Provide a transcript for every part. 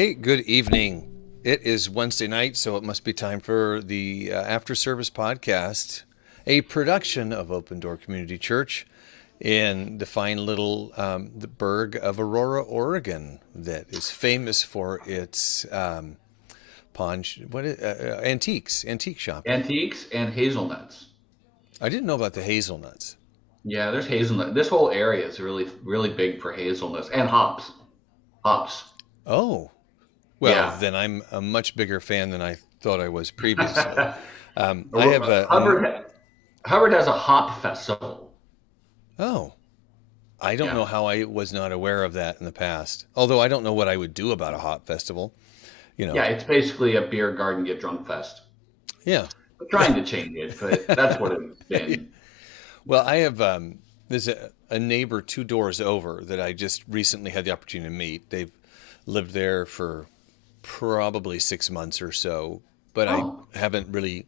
Hey, good evening. It is Wednesday night, so it must be time for the After Service Podcast, a production of Open Door Community Church in the fine little the burg of Aurora, Oregon, that is famous for its antique shopping. Antiques and hazelnuts. I didn't know about the hazelnuts. Yeah, there's hazelnut. This whole area is really big for hazelnuts and hops. Hops. Oh, well, Yeah. then I'm a much bigger fan than I thought I was previously. I have Hubbard Hubbard has a hop festival. oh, I don't Yeah. know how I was not aware of that in the past. Although I don't know what I would do about a hop festival. You know, Yeah, it's basically a beer garden get drunk fest. yeah. We're trying to change it, but that's what it's been. Well, I have there's a neighbor two doors over that I just recently had the opportunity to meet. They've lived there for probably 6 months or so, but I Oh, haven't really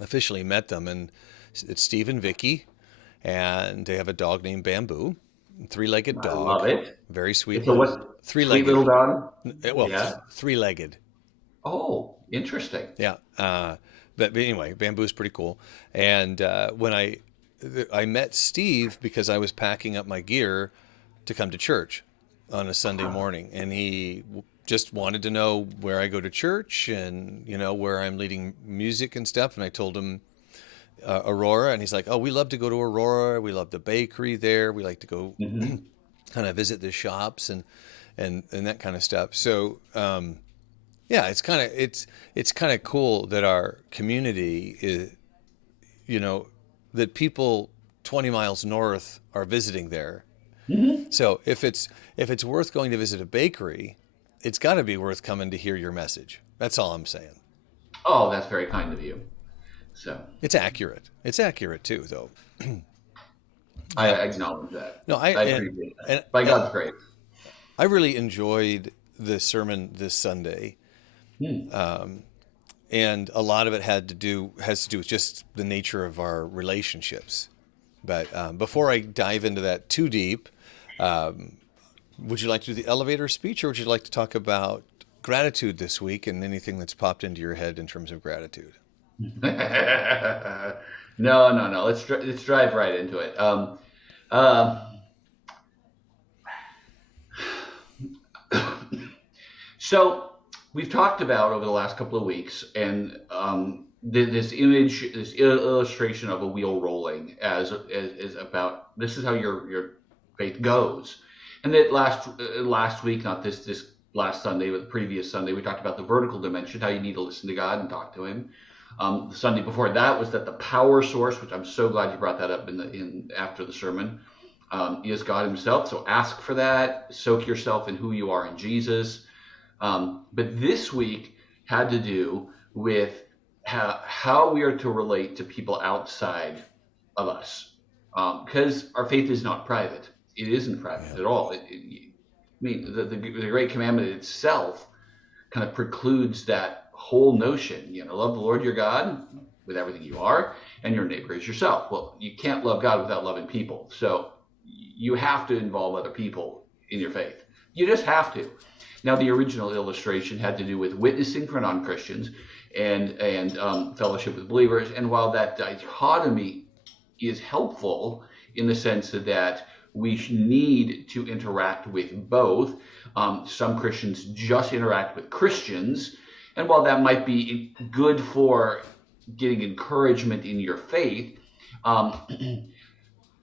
officially met them. And it's Steve and Vicky, and they have a dog named Bamboo, three-legged I dog, love it. very sweet It's a little what? Sweet three-legged. little dog. Well, Yeah. three-legged. Oh, interesting. Yeah. But anyway, Bamboo's pretty cool. And when I met Steve because I was packing up my gear to come to church on a Sunday morning, and he just wanted to know where I go to church and where I'm leading music and stuff. And I told him Aurora, and he's like, "Oh, we love to go to Aurora. We love the bakery there. We like to go Hmm. kind of visit the shops and that kind of stuff." So yeah, it's kind of cool that our community is, you know, that people 20 miles north are visiting there. Hmm. So if it's worth going to visit a bakery, it's got to be worth coming to hear your message. That's all I'm saying. Oh, that's very kind of you. So It's accurate. It's accurate too, though. I acknowledge that. No, I I appreciate that. and By God's grace. I really enjoyed the sermon this Sunday, Hmm. and a lot of it has to do with just the nature of our relationships. But before I dive into that too deep, um, would you like to do the elevator speech, or would you like to talk about gratitude this week and anything that's popped into your head in terms of gratitude? No. Let's drive right into it. Uh, so we've talked about over the last couple of weeks, and this image, this illustration of a wheel rolling, as about this is how your faith goes. And that last week, not this last Sunday, but the previous Sunday, we talked about the vertical dimension, how you need to listen to God and talk to Him. The Sunday before that was that the power source, which I'm so glad you brought that up in after the sermon, is God Himself. So ask for that. Soak yourself in who you are in Jesus. But this week had to do with how we are to relate to people outside of us, because our faith is not private. It isn't private Yeah. at all. I mean, the Great Commandment itself kind of precludes that whole notion. Love the Lord your God with everything you are, and your neighbor as yourself. Well, you can't love God without loving people. So you have to involve other people in your faith. You just have to. Now, the original illustration had to do with witnessing for non-Christians and fellowship with believers. And while that dichotomy is helpful in the sense that we need to interact with both, some Christians just interact with Christians. And while that might be good for getting encouragement in your faith, um,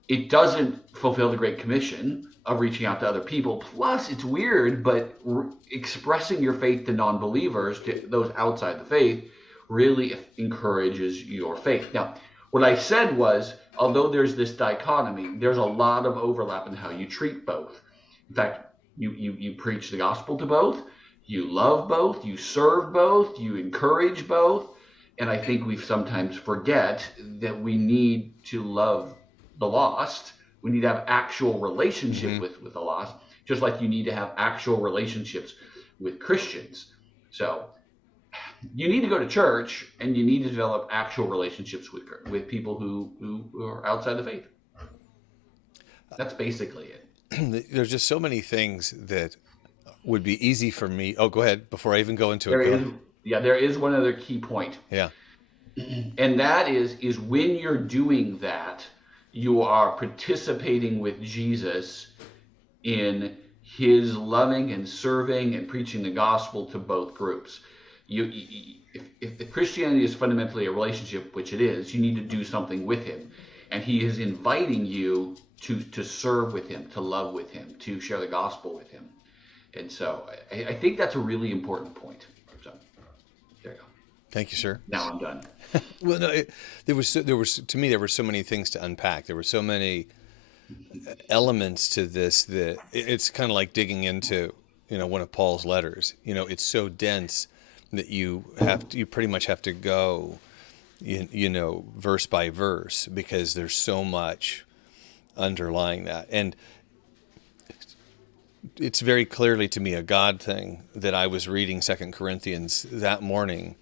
it doesn't fulfill the Great Commission of reaching out to other people. Plus, it's weird, but expressing your faith to non-believers, to those outside the faith, really encourages your faith. Now, what I said was, although there's this dichotomy, there's a lot of overlap in how you treat both. In fact, you preach the gospel to both, you love both, you serve both, you encourage both, and I think we sometimes forget that we need to love the lost. We need to have actual relationship Hmm. with the lost, just like you need to have actual relationships with Christians. So you need to go to church, and you need to develop actual relationships with people who are outside the faith. That's basically it. There's just so many things that would be easy for me. Oh, go ahead. Before I even go into it, There go is, ahead. yeah, there is one other key point, Yeah. and that is when you're doing that, you are participating with Jesus in his loving and serving and preaching the gospel to both groups. If Christianity is fundamentally a relationship, which it is, you need to do something with him, and he is inviting you to serve with him, to love with him, to share the gospel with him. And so I think that's a really important point. So there you go. Thank you, sir. Now I'm done. Well, no, to me, there were so many things to unpack. There were so many elements to this that it's kind of like digging into, one of Paul's letters. It's so dense that you pretty much have to go, verse by verse, because there's so much underlying that. And it's very clearly to me a God thing that I was reading 2 Corinthians that morning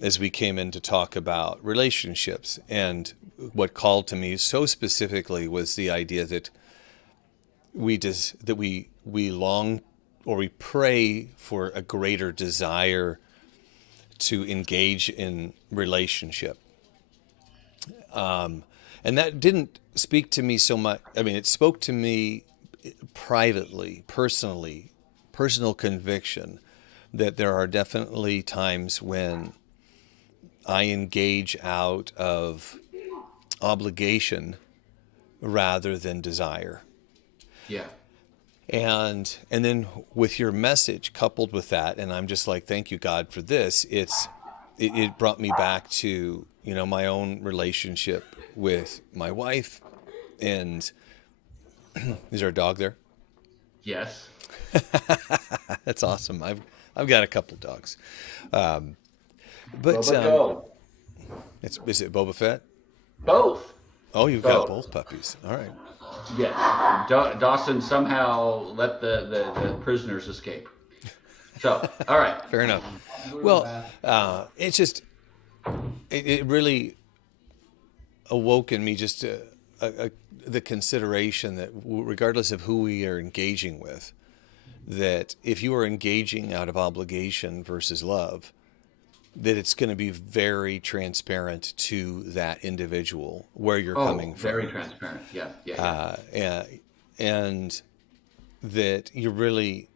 as we came in to talk about relationships. And what called to me so specifically was the idea that we long, or we pray for a greater desire to engage in relationship. And that didn't speak to me so much. I mean, it spoke to me privately, personal conviction that there are definitely times when I engage out of obligation rather than desire. Yeah. And then with your message coupled with that, and I'm just like, thank you, God, for this. It brought me back to, my own relationship with my wife. And is there a dog there? Yes. That's awesome. I've got a couple dogs. But Go. is it Boba Fett? Both. Oh, you've got both puppies. All right. Yes. Dawson somehow let the prisoners escape. So, all right. Fair enough. Well, it's just, it really awoke in me just the consideration that regardless of who we are engaging with, that if you are engaging out of obligation versus love, that it's going to be very transparent to that individual where you're coming from. Very transparent. Yeah. And that you really,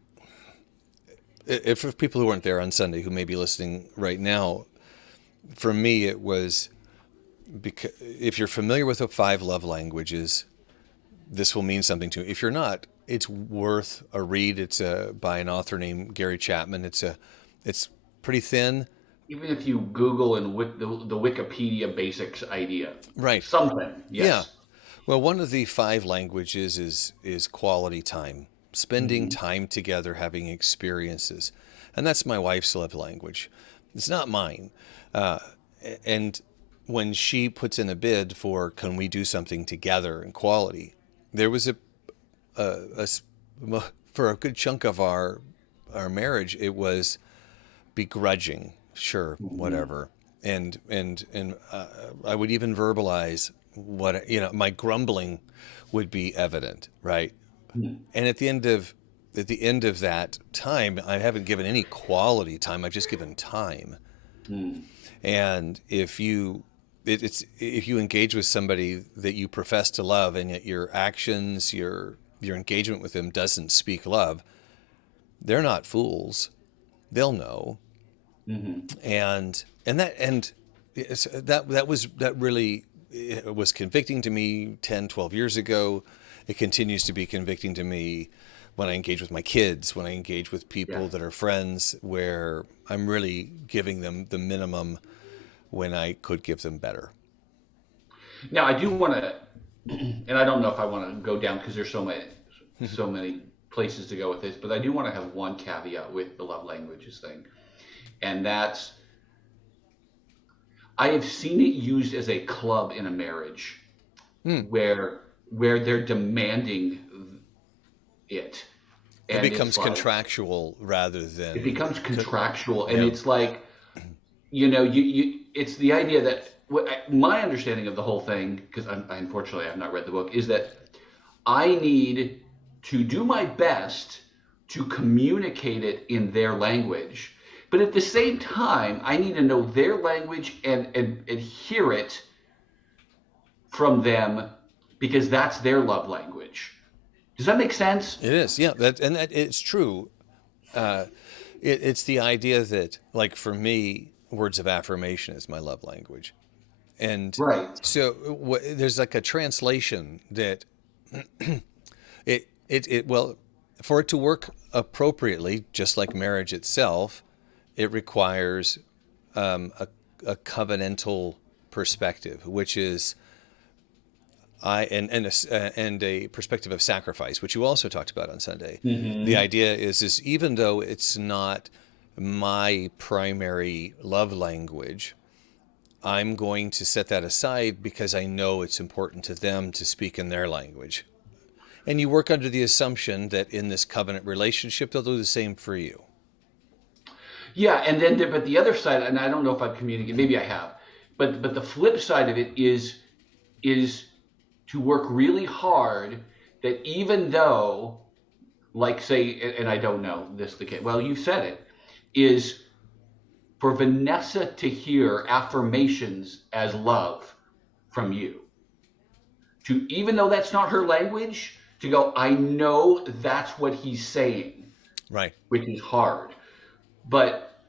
if for people who weren't there on Sunday, who may be listening right now, for me it was, because if you're familiar with the 5 love languages, this will mean something to you. If you're not, it's worth a read. It's by an author named Gary Chapman. It's pretty thin. Even if you Google and the Wikipedia basics idea. Right. Something. Yes. Yeah. Well, one of the 5 languages is quality time, spending time together, having experiences. And that's my wife's love language. It's not mine. And when she puts in a bid for, can we do something together in quality, there was for a good chunk of our marriage, it was begrudging. Sure, whatever. And I would even verbalize what, my grumbling would be evident, right? And at the end of that time, I haven't given any quality time. I've just given time. And if you engage with somebody that you profess to love, and yet your actions, your engagement with them doesn't speak love, they're not fools. They'll know. And that really, it was convicting to me 10, 12 years ago. It continues to be convicting to me when I engage with my kids, when I engage with people that are friends, where I'm really giving them the minimum when I could give them better. Now, I do want to, and I don't know if I want to go down because there's so many places to go with this, but I do want to have one caveat with the love languages thing. And that's, I have seen it used as a club in a marriage where they're demanding it. And it becomes contractual rather than... It becomes contractual. And it's like, it's the idea that, my understanding of the whole thing, because unfortunately I have not read the book, is that I need to do my best to communicate it in their language. But at the same time, I need to know their language and hear it from them because that's their love language. Does that make sense? It is, yeah. That it's true. Uh, it's the idea that, like for me, words of affirmation is my love language, and Right. so there's like a translation that well, for it to work appropriately, just like marriage itself, it requires a covenantal perspective, which is and a perspective of sacrifice, which you also talked about on Sunday. The Hmm. idea is even though it's not my primary love language, I'm going to set that aside because I know it's important to them to speak in their language. And you work under the assumption that in this covenant relationship, they'll do the same for you. Yeah, and then but the other side, and I don't know if I've communicated, maybe I have, but the flip side of it is to work really hard that even though, like say, and I don't know this the case, well, you said it, is for Vanessa to hear affirmations as love from you. To even though that's not her language, to go, I know that's what he's saying, Right. which is hard. But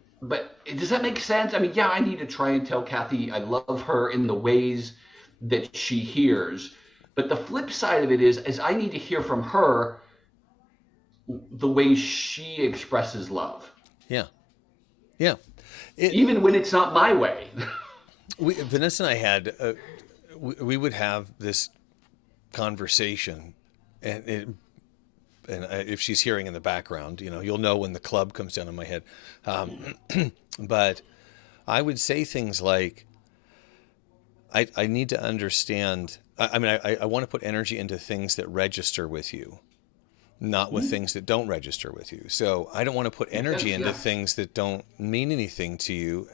does that make sense? I mean, yeah, I need to try and tell Kathy I love her in the ways that she hears. But the flip side of it is I need to hear from her the way she expresses love, Yeah. Yeah. It, even when it's not my way. Vanessa and I had, we would have this conversation, and if she's hearing in the background, you'll know when the club comes down on my head. Um, but I would say things like, I need to understand. I mean, I want to put energy into things that register with you, not with things that don't register with you. So I don't want to put energy into Yeah. things that don't mean anything to you.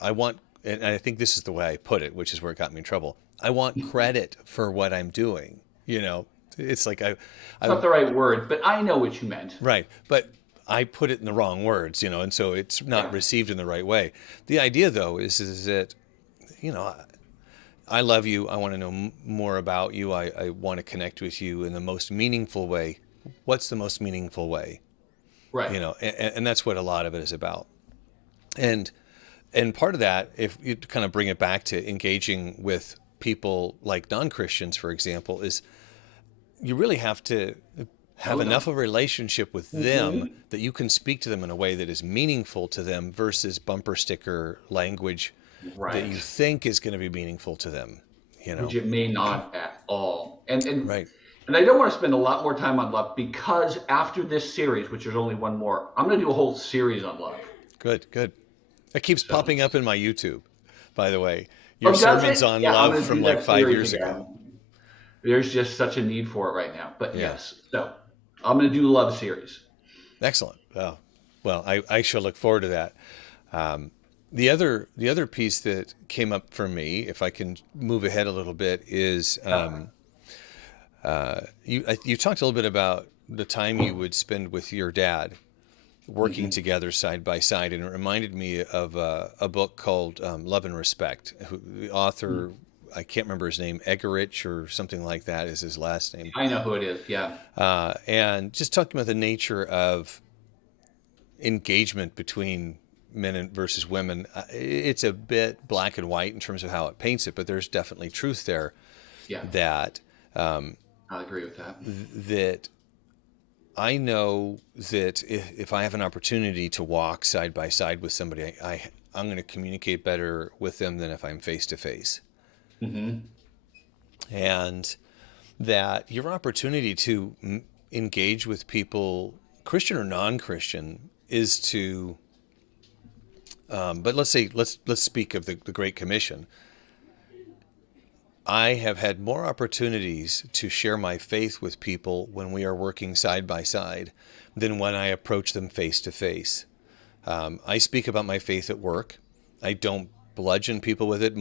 I want, and I think this is the way I put it, which is where it got me in trouble. I want credit for what I'm doing. It's like It's not the right word, but I know what you meant. right, but I put it in the wrong words, and so it's not Yeah. received in the right way. The idea, though, is that you know I love you. I want to know more about you. I want to connect with you in the most meaningful way. What's the most meaningful way? Right. And that's what a lot of it is about. And and part of that, if you kind of bring it back to engaging with people like non-Christians, for example, is you really have to have Oh, enough no. of a relationship with them that you can speak to them in a way that is meaningful to them versus bumper sticker language that you Right. think is going to be meaningful to them, you Which know? it may not at all. Right. And I don't want to spend a lot more time on love because after this series, which there's only one more, I'm going to do a whole series on love. Good, good. That keeps So, popping up in my YouTube, by the way. Your oh, does sermons it? on Yeah, I'm love going to from do like that 5 years series ago. again. There's just such a need for it right now. But Yeah. yes, so I'm going to do a love series. Excellent. Oh, well, I shall look forward to that. Um, the other piece that came up for me, if I can move ahead a little bit, is you talked a little bit about the time you would spend with your dad working Hmm. together side by side, and it reminded me of a book called Love and Respect. The author, I can't remember his name, Egerich or something like that is his last name, I know who it is. Yeah. and just talking about the nature of engagement between men and versus women. It's a bit black and white in terms of how it paints it, but there's definitely truth there Yeah. that I agree with that. that I know that if I have an opportunity to walk side by side with somebody, I'm going to communicate better with them than if I'm face to face. Hmm. And that your opportunity to engage with people, Christian or non-Christian, is to. But let's speak of the Great Commission. I have had more opportunities to share my faith with people when we are working side by side than when I approach them face to face. I speak about my faith at work. I don't bludgeon people with it.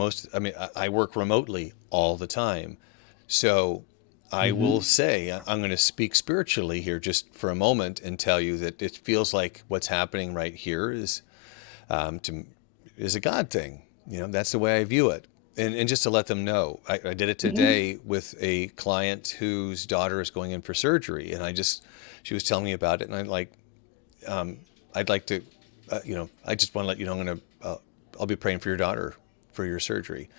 I work remotely all the time. So I will say, I'm going to speak spiritually here just for a moment and tell you that it feels like what's happening right here is a God thing. That's the way I view it. And just to let them know, I did it today with a client whose daughter is going in for surgery. And she was telling me about it. And I'd like to, I just want to let you know, I'll be praying for your daughter for your surgery.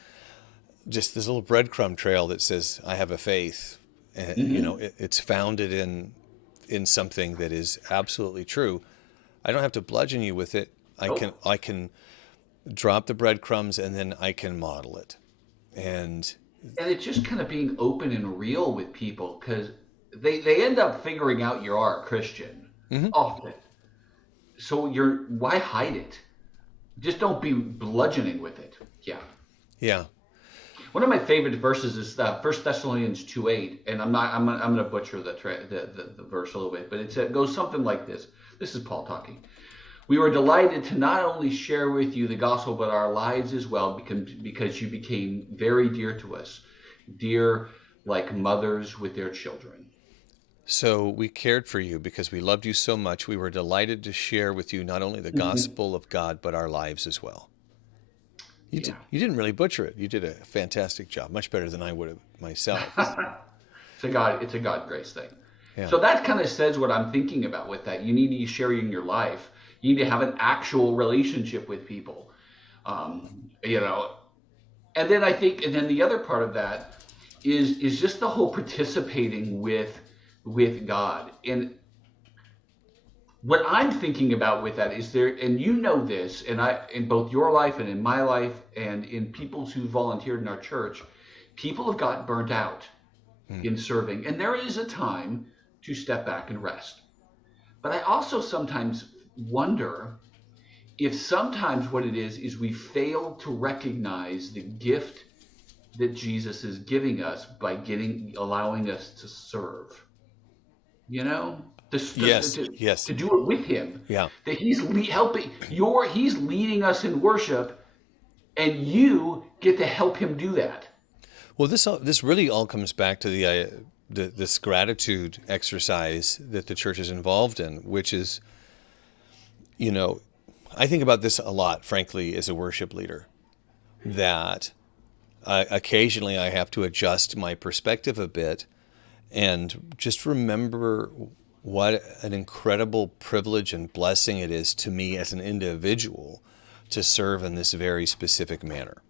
Just this little breadcrumb trail that says, I have a faith. And, it's founded in something that is absolutely true. I don't have to bludgeon you with it. I can drop the breadcrumbs and then I can model it. And it's just kind of being open and real with people, because they end up figuring out you are a Christian often. So why hide it? Just don't be bludgeoning with it. Yeah. Yeah. One of my favorite verses is 1 Thessalonians 2:8, and I'm going to butcher the verse a little bit, but it goes something like this. This is Paul talking. We were delighted to not only share with you the gospel, but our lives as well, because you became very dear to us, dear like mothers with their children. So we cared for you because we loved you so much. We were delighted to share with you not only the gospel of God, but our lives as well. You didn't really butcher it. You did a fantastic job, much better than I would have myself. It's a God grace thing. Yeah. So that kind of says what I'm thinking about with that. You need to be sharing your life. You need to have an actual relationship with people, And then I think, and then the other part of that is just the whole participating with God. And what I'm thinking about with that is and you know this, in both your life and in my life and in people who volunteered in our church, people have gotten burnt out in serving. And there is a time to step back and rest. But I also sometimes wonder if sometimes what it is we fail to recognize the gift that Jesus is giving us by allowing us to serve. Yes. To do it with him. Yeah. That he's he's leading us in worship, and you get to help him do that. Well, this really all comes back to this gratitude exercise that the church is involved in, which is, I think about this a lot, frankly, as a worship leader, that occasionally I have to adjust my perspective a bit and just remember what an incredible privilege and blessing it is to me as an individual to serve in this very specific manner.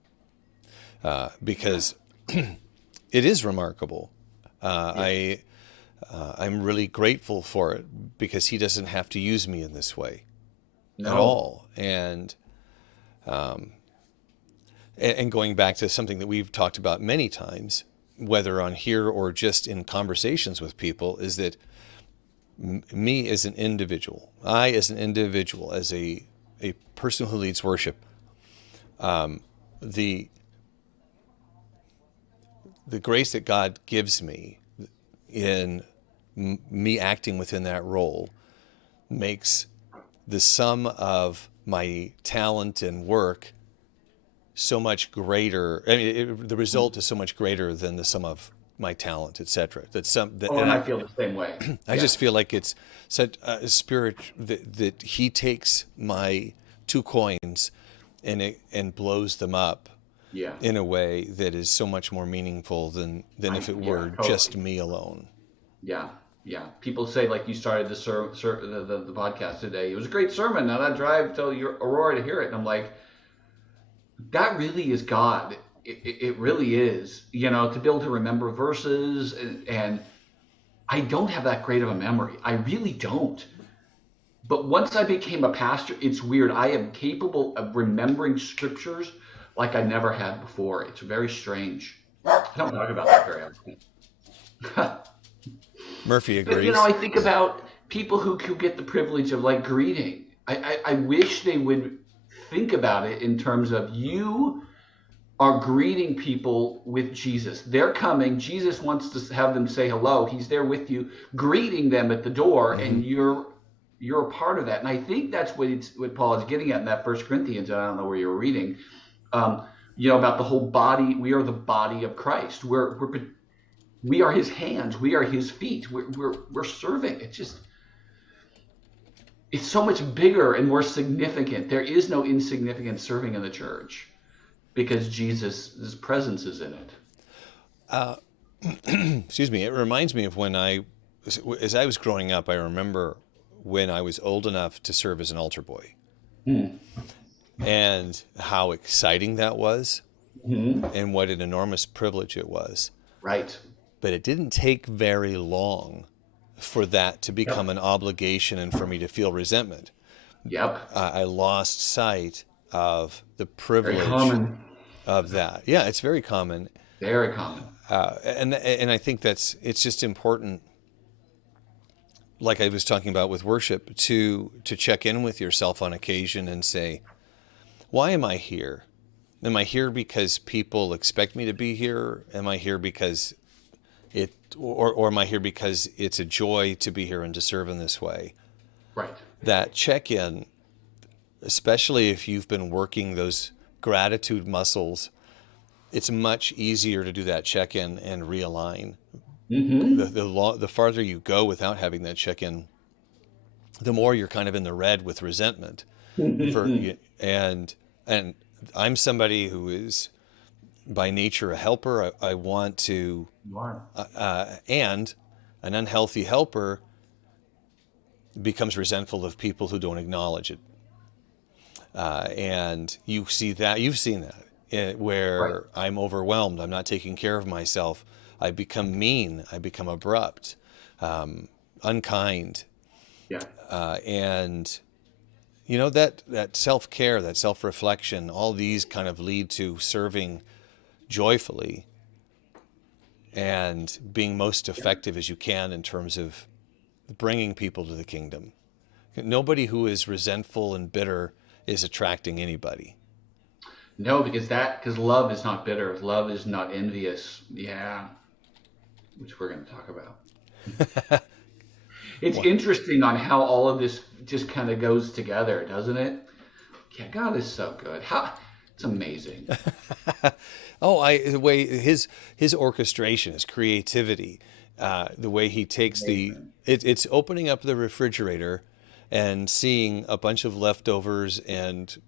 Because it is remarkable. I'm really grateful for it because he doesn't have to use me in this way at all. And going back to something that we've talked about many times, whether on here or just in conversations with people, is that me as an individual, as a person who leads worship, the grace that God gives me in me acting within that role makes the sum of my talent and work so much greater. I mean, the result is so much greater than the sum of my talent, etc. I feel the same way. I just feel like it's such a spirit that he takes my 2 coins and blows them up in a way that is so much more meaningful than if it were just me alone. Yeah. People say, like, you started the podcast today. It was a great sermon. Now I drive to Aurora to hear it, and I'm like, that really is God. It really is. To be able to remember verses, and I don't have that great of a memory. I really don't. But once I became a pastor, it's weird. I am capable of remembering scriptures like I never had before. It's very strange. I don't talk about that very often. Murphy agrees. But, I think about people who get the privilege of, like, greeting. I wish they would think about it in terms of you are greeting people with Jesus. They're coming. Jesus wants to have them say hello. He's there with you, greeting them at the door, and you're a part of that. And I think that's what Paul is getting at in that 1 Corinthians. I don't know where you were reading. About the whole body. We are the body of Christ. We are his hands. We are his feet. We're serving. It's so much bigger and more significant. There is no insignificant serving in the church because Jesus' presence is in it. Excuse me. It reminds me of as I was growing up, I remember when I was old enough to serve as an altar boy Hmm. and how exciting that was Hmm. and what an enormous privilege it was. Right. But it didn't take very long for that to become Yep. an obligation and for me to feel resentment. Yep. I lost sight of the Very privilege common. of that. Yeah, it's very common. Very common. And I think it's just important, like I was talking about with worship, to check in with yourself on occasion and say, why am I here? Am I here because people expect me to be here? Am I here because or am I here because it's a joy to be here and to serve in this way? Right. That check-in, especially if you've been working those gratitude muscles, it's much easier to do that check-in and realign. Hmm. The farther you go without having that check-in, the more you're kind of in the red with resentment. For and I'm somebody who is by nature a helper. I want to, You are. and an unhealthy helper becomes resentful of people who don't acknowledge it. And you've seen that Right. where I'm overwhelmed. I'm not taking care of myself. I become mean. I become abrupt, unkind, Yeah. and that self-care, that self-reflection, all these kind of lead to serving joyfully and being most effective as you can in terms of bringing people to the kingdom. Nobody who is resentful and bitter is attracting anybody. No, because love is not bitter. Love is not envious. Yeah, which we're going to talk about. It's What? interesting on how all of this just kind of goes together, doesn't it? Yeah, God is so good. How it's amazing. Oh, the way his orchestration, his creativity, the way he takes Amazing. it's opening up the refrigerator and seeing a bunch of leftovers and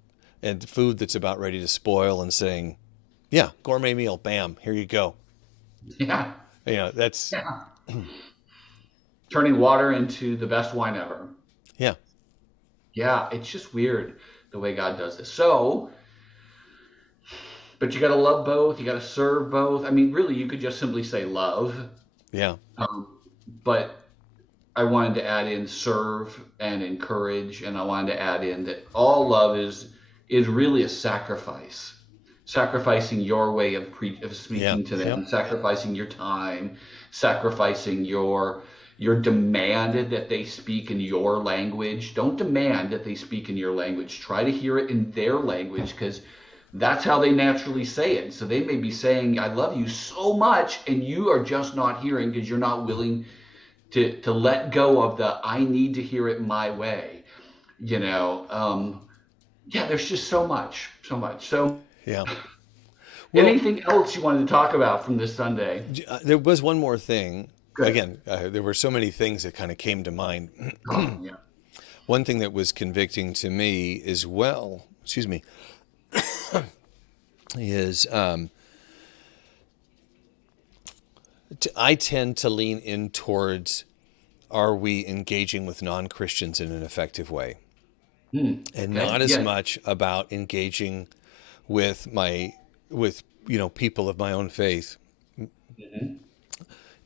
food that's about ready to spoil and saying, "Yeah, gourmet meal, bam, here you go." Yeah, That's yeah. Turning water into the best wine ever. yeah, Yeah, it's just weird the way God does this. So, but you got to love both. You got to serve both. I mean, really, you could just simply say love. yeah, Um, but I wanted to add in serve and encourage, and I wanted to add in that all love is really a sacrifice, sacrificing your way of yeah, speaking to yeah, them, sacrificing your time, sacrificing your demand that they speak in your language. Don't demand that they speak in your language. Try to hear it in their language because that's how they naturally say it. So they may be saying, I love you so much, and you are just not hearing because you're not willing to let go of the I need to hear it my way. You know, yeah, there's just so much, so much. So yeah. Well, anything else you wanted to talk about from this Sunday? there was one more thing. Good. Again, there were so many things that kind of came to mind. Oh, yeah. One thing that was convicting to me as well, excuse me, is I tend to lean in towards, are we engaging with non-Christians in an effective way? Hmm. And Okay. not as Yeah. much about engaging with people of my own faith. Hmm.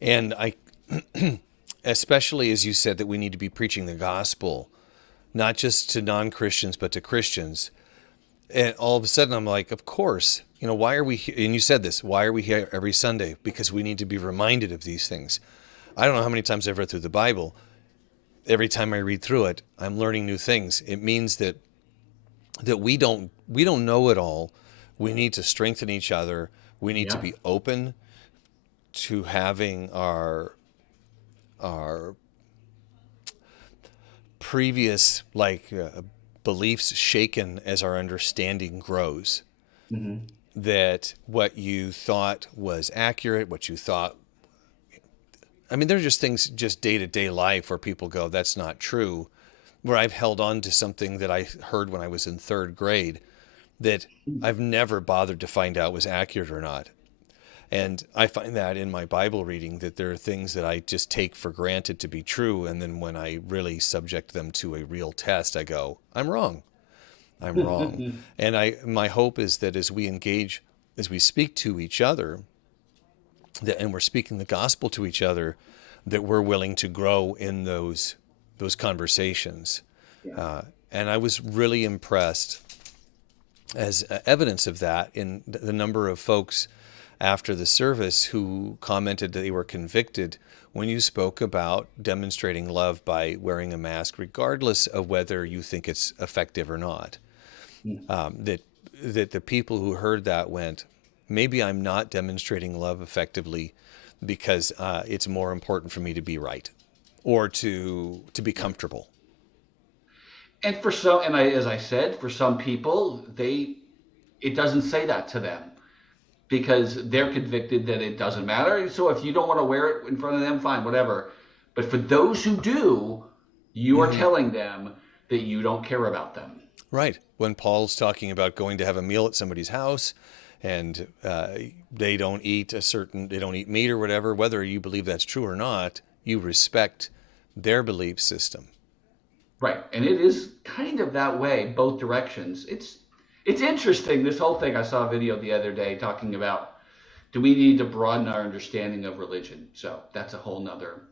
And especially as you said, that we need to be preaching the gospel, not just to non-Christians, but to Christians. And all of a sudden I'm like, of course, why are we here? And you said this, why are we here every Sunday? Because we need to be reminded of these things. I don't know how many times I've read through the Bible. Every time I read through it, I'm learning new things. It means that we don't know it all. We need to strengthen each other. We need to Yeah. be open to having our previous beliefs shaken as our understanding grows. Hmm. That what you thought was accurate, what you thought I mean, there are just things, just day-to-day life where people go, that's not true, where I've held on to something that I heard when I was in third grade that I've never bothered to find out was accurate or not. And I find that in my Bible reading, that there are things that I just take for granted to be true. And then when I really subject them to a real test, I go, I'm wrong. I'm wrong. And my hope is that as we engage, as we speak to each other, and we're speaking the gospel to each other, that we're willing to grow in those conversations. And I was really impressed as evidence of that in the number of folks after the service who commented that they were convicted when you spoke about demonstrating love by wearing a mask, regardless of whether you think it's effective or not. That the people who heard that went, maybe I'm not demonstrating love effectively because it's more important for me to be right or to be comfortable. And for some, as I said, for some people, it doesn't say that to them, because they're convicted that it doesn't matter. So if you don't want to wear it in front of them, fine, whatever. But for those who do, you are telling them that you don't care about them. Right. When Paul's talking about going to have a meal at somebody's house and they don't eat meat or whatever, whether you believe that's true or not, you respect their belief system. Right. And it is kind of that way, both directions. It's interesting, this whole thing. I saw a video the other day talking about, do we need to broaden our understanding of religion? So that's a whole nother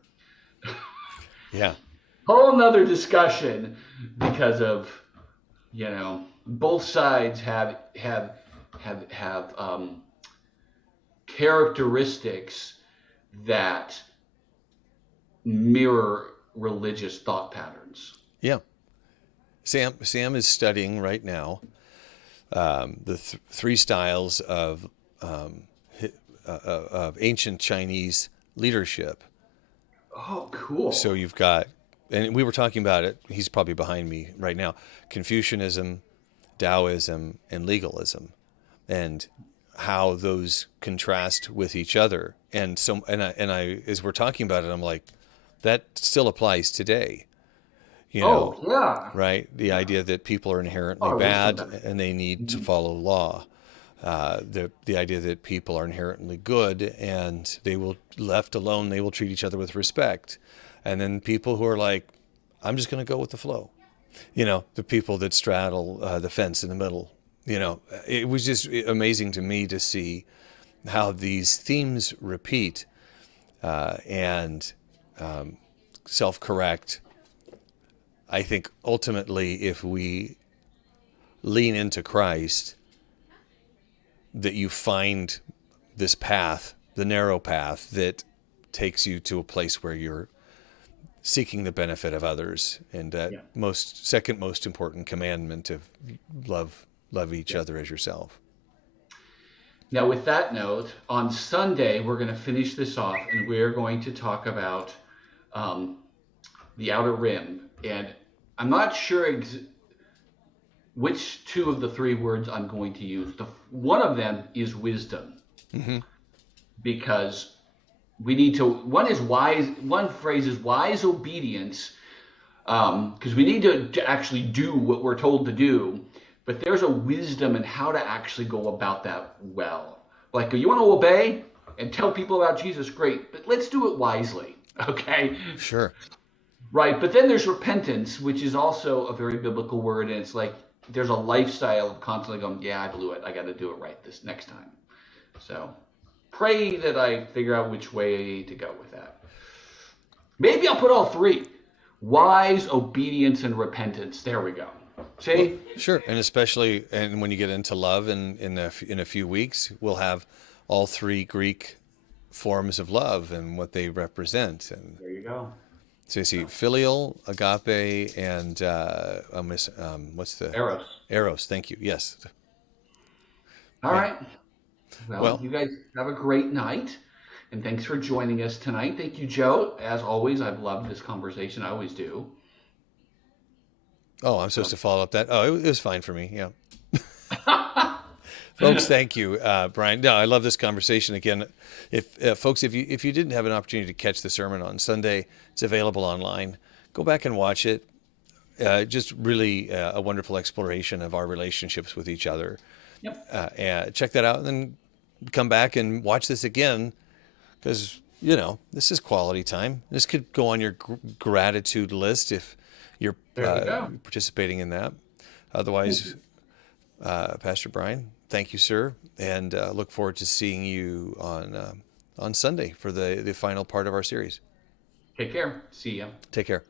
whole nother discussion, because of, both sides have characteristics that mirror religious thought patterns. Yeah. Sam is studying right now the three styles of ancient Chinese leadership. Oh, cool. So you've got, and we were talking about it, he's probably behind me right now, Confucianism, Taoism, and legalism, and how those contrast with each other. And so, and I, as we're talking about it, I'm like, that still applies today. Right? The idea that people are inherently bad and they need to follow law. The idea that people are inherently good and left alone, they will treat each other with respect. And then people who are like, I'm just going to go with the flow. The people that straddle the fence in the middle. It was just amazing to me to see how these themes repeat and self-correct. I think ultimately, if we lean into Christ, that you find this path, the narrow path that takes you to a place where you're seeking the benefit of others, and that second most important commandment of love each other as yourself. Now, with that note, on Sunday we're going to finish this off, and we're going to talk about the outer rim. And I'm not sure which two of the three words I'm going to use. One of them is wisdom, because we need to. One is wise. One phrase is wise obedience, because we need to actually do what we're told to do. But there's a wisdom in how to actually go about that well. Like, you want to obey and tell people about Jesus, great, but let's do it wisely. Okay. Sure. Right, but then there's repentance, which is also a very biblical word, and it's like there's a lifestyle of constantly going, yeah, I blew it, I got to do it right this next time. So pray that I figure out which way to go with that. Maybe I'll put all three: wise, obedience, and repentance. There we go. See? Well, sure, and especially, and when you get into love, in a few weeks, we'll have all three Greek forms of love and what they represent. And there you go. So you see filial, agape, and what's the Eros? Eros. Thank you. Yes. All right. Well, you guys have a great night, and thanks for joining us tonight. Thank you, Joe. As always, I've loved this conversation. I always do. Oh, I'm supposed to follow up that. Oh, it was fine for me. Yeah. Folks, thank you, Brian. No, I love this conversation. Again, if folks, if you didn't have an opportunity to catch the sermon on Sunday, it's available online. Go back and watch it. Just really a wonderful exploration of our relationships with each other. Yep. And check that out, and then come back and watch this again, because this is quality time. This could go on your gratitude list if you're There we go. participating in that. Otherwise, Pastor Brian, thank you, sir, and look forward to seeing you on Sunday for the final part of our series. Take care. See ya. Take care.